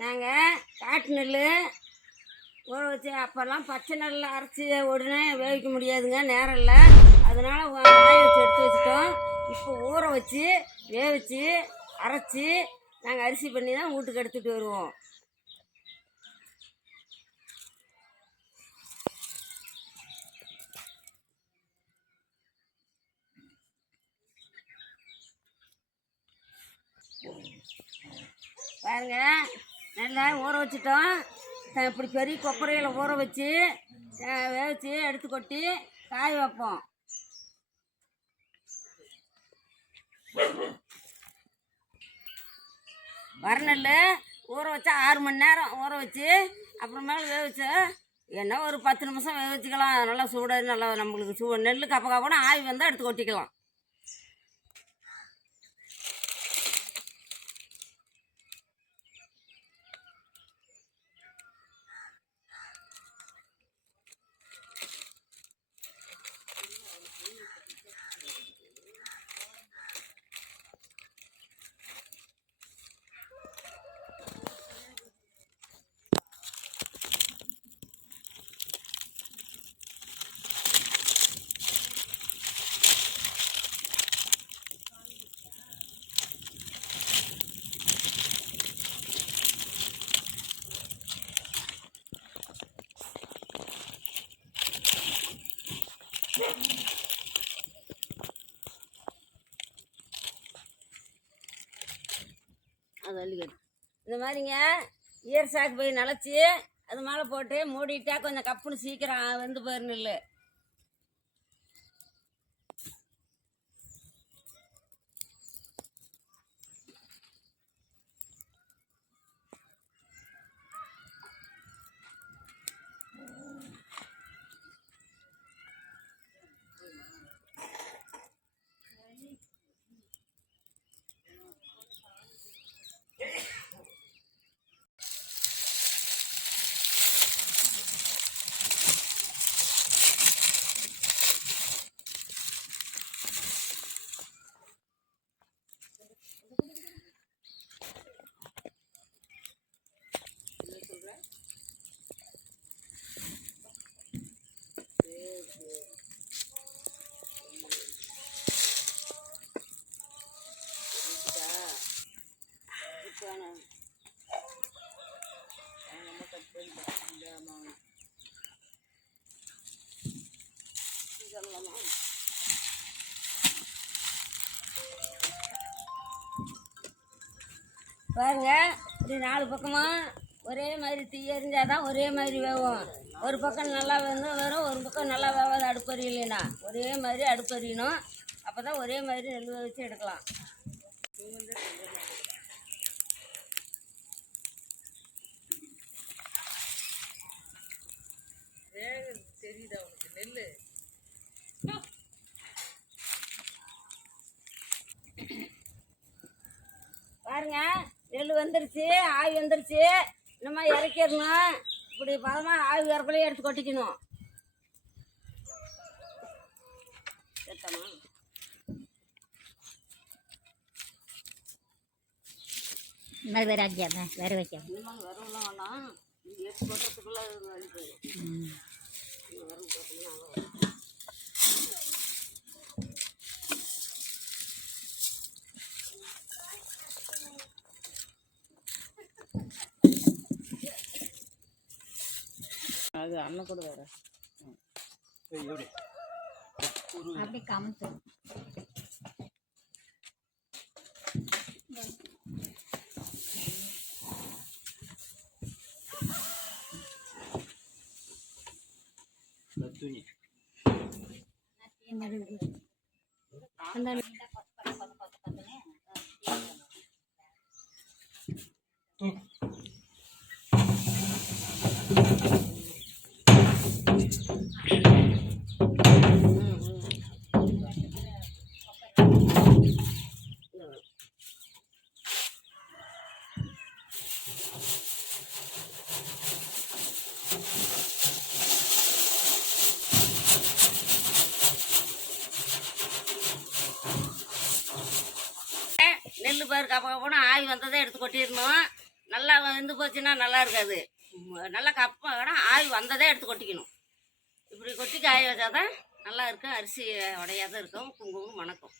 நாங்கள் காட்டு நெல் ஊற வச்சு அப்போல்லாம் பச்சை நெல்லில் அரைச்சி உடனே வேவிக்க முடியாதுங்க, நேரம் இல்லை. அதனால் காய வச்சு எடுத்து வச்சுட்டோம். இப்போ ஊற வச்சு வேவிச்சு அரைச்சி நாங்கள் அரிசி பண்ணி தான் வீட்டுக்கு எடுத்துகிட்டு வருவோம். பாருங்க, நல்லா ஊற வச்சுட்டோம். இப்படி பெரிய கொப்பரையில் ஊற வச்சு வேவிச்சு எடுத்து கொட்டி காய வைப்போம். வரநெல் ஊற வச்சா 6 மணி நேரம் ஊற வச்சு அப்புறமேல வேவிச்சு என்ன ஒரு 10 நிமிஷம் வேவிச்சிக்கலாம். நல்லா சூடாக நல்லா நம்மளுக்கு நெல் கப்ப கப்பனா ஆவி வந்தால் எடுத்து கொட்டிக்கலாம். அது அள்ளிக்கட்டு இந்த மாதிரிங்க ஈர சாக்கு போய் நனைச்சி அது மேலே போட்டு மூடிட்டா கொஞ்சம் கப்புன்னு சீக்கிரம் வெந்து போயிரு நெல். பாருங்க, இப்படி 4 பக்கமாக ஒரே மாதிரி தீ எரிஞ்சால் தான் ஒரே மாதிரி வேகும். ஒரு பக்கம் நல்லா வரும், ஒரு பக்கம் நல்லா வேகாது. அடுப்பறியில்லைனா ஒரே மாதிரி அடுப்பறியணும். அப்போ தான் ஒரே மாதிரி நெல் வச்சு எடுக்கலாம். தெரியுதா உனக்கு நெல்? பாருங்க, நெல் வந்துருச்சு, ஆவி வந்துருச்சு. நம்ம இறக்கிடணும். இப்படி பதமாக ஆவி வரக்குள்ளேயே எடுத்து கொட்டிக்கணும். வேற ஆக்கியாம வேற வைக்காம வரலாம் வேணாம், எடுத்து கொட்டுறதுக்குள்ள வழி போயிடும். அது அண்ணன் கூட வேற அப்படி காமிச்சு அந்த நெல் பாரு கப்ப கப்பன்னு ஆவி வந்ததை எடுத்து கொட்டிடணும். நல்லா வெந்து போச்சுன்னா நல்லா இருக்காது. நல்லா கப்பம் ஆவி வந்ததே எடுத்து கொட்டிக்கணும். இப்படி கொட்டி காய வச்சா தான் நல்லா இருக்கும். அரிசி உடையாத இருக்கும், குங்குமம் மணக்கும்.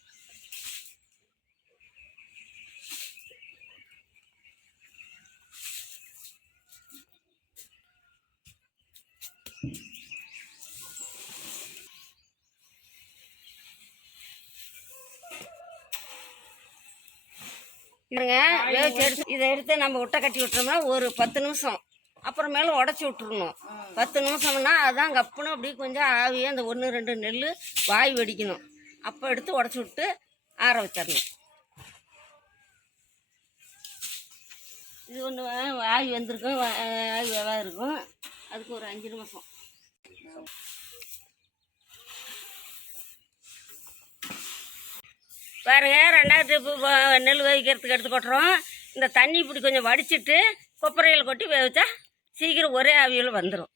வேவிச்சு எடுத்து இதை எடுத்து நம்ம உட்டை கட்டி விட்டுறோம்னா ஒரு 10 நிமிஷம் அப்புறமேல உடச்சி விட்டுருணும். 10 நிமிஷம்னா அதுதான் கப்புன்னு அப்படியே கொஞ்சம் ஆவியாக அந்த 1-2 நெல் வாய் வெடிக்கணும். அப்போ எடுத்து உடச்சி விட்டு ஆற வச்சிடணும். இது ஒன்று ஆவி வந்திருக்கும், ஆவி வேவாக இருக்கும். அதுக்கு ஒரு 5 நிமிஷம். பாருங்க, 2வது ட்ரிப்பு நெல் வேவிக்கிறதுக்கு எடுத்து கொட்டுறோம். இந்த தண்ணி இப்படி கொஞ்சம் வடிச்சிட்டு கொப்பரையில் கொட்டி வேவிச்சா சீக்கிரம் ஒரே ஆவியில் வந்துடும்.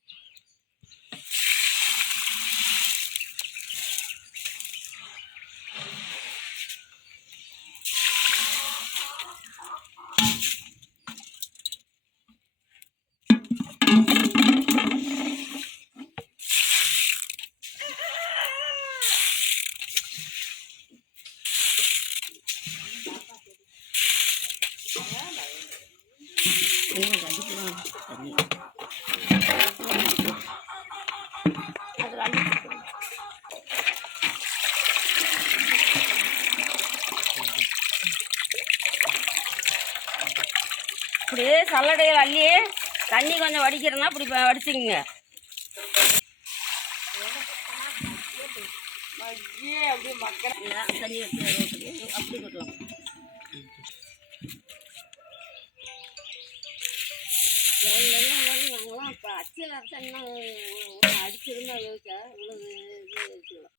இப்படியே சல்லடையில் அள்ளி தண்ணி கொஞ்சம் வடிக்கிறேன்னா இப்படி வடிச்சுங்க. அப்படியே மக்கள் தண்ணி எடுத்து அப்படி கொட்டலாம். இப்போ அச்சியில் அரைச்சா இன்னும் அடிச்சிருந்தா யோசிச்சா இவ்வளோ யோசிக்கலாம்.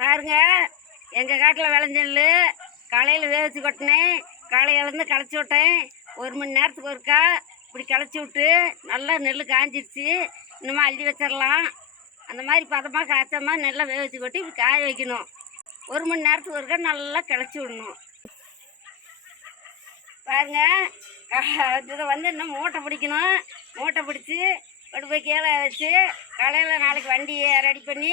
பாருங்க, எங்கள் காட்டில் விளைஞ்ச நெல் காலையில் வேவிச்சு கொட்டினேன். காலையிலேருந்து களைச்சி விட்டேன். 1 மணி நேரத்துக்கு ஒருக்கா இப்படி களைச்சி விட்டு நல்லா நெல் காஞ்சிடுச்சு. இன்னுமா அள்ளி வச்சிடலாம். அந்த மாதிரி பதமாக காய்ச்சமா நெல்லை வேவிச்சு கொட்டி இப்படி காய வைக்கணும். 1 மணி நேரத்துக்கு ஒருக்கா நல்லா கிளச்சி விடணும். பாருங்க, இதை வந்து இன்னும் மூட்டை பிடிக்கணும். மூட்டை பிடிச்சி கொண்டு போய் கீழே வச்சு காலையில் நாளைக்கு வண்டியை ரெடி பண்ணி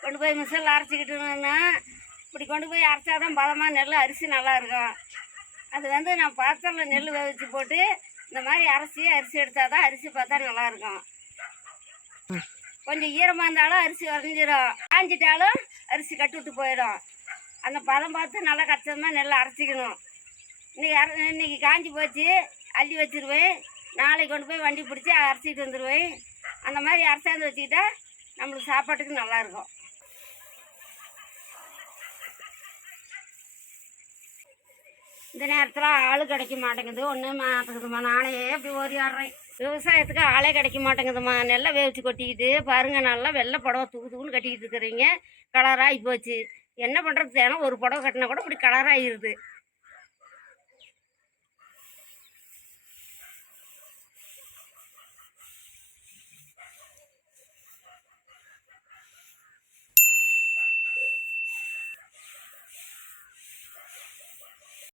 கொண்டு போய் மிஷினில் அரைச்சிக்கிட்டோன்னா இப்படி கொண்டு போய் அரைச்சாதான் பதமாக நெல் அரிசி நல்லா இருக்கும். அது வந்து நான் பாத்திரத்தில் நெல் வேவிச்சு போட்டு இந்த மாதிரி அரிசி எடுத்தால் தான் அரிசி பார்த்தா நல்லாயிருக்கும். கொஞ்சம் ஈரமாக இருந்தாலும் அரிசி வரைஞ்சிடும், காஞ்சிட்டாலும் அரிசி கட்டி விட்டு போயிடும். அந்த பதம் பார்த்து நல்லா கச்சமாக நெல் அரைச்சிக்கணும். இன்னைக்கு காஞ்சி போச்சு அள்ளி வச்சிருவேன். நாளைக்கு கொண்டு போய் வண்டி பிடிச்சி அரைச்சிட்டு வந்துடுவேன். அந்த மாதிரி அரைச்சாந்து வச்சுக்கிட்டா நம்மளுக்கு சாப்பாட்டுக்கு நல்லாயிருக்கும். இந்த நேரத்தில் ஆள் கிடைக்க மாட்டேங்குது. ஒன்று மாட்டேங்குதுமா, நானே அப்படி ஓடியாடுறேன். விவசாயத்துக்கு ஆளே கிடைக்க மாட்டேங்குதுமா. நெல்லை வேவிச்சு கொட்டிக்கிட்டு பாருங்கள், நல்லா வெள்ளை புடவை தூக்குன்னு கட்டிக்கிட்டு இருக்கிறீங்க. கலராகி போச்சு. என்ன பண்ணுறது? தினம் ஒரு புடவை கட்டினா கூட இப்படி கலராகிடுது.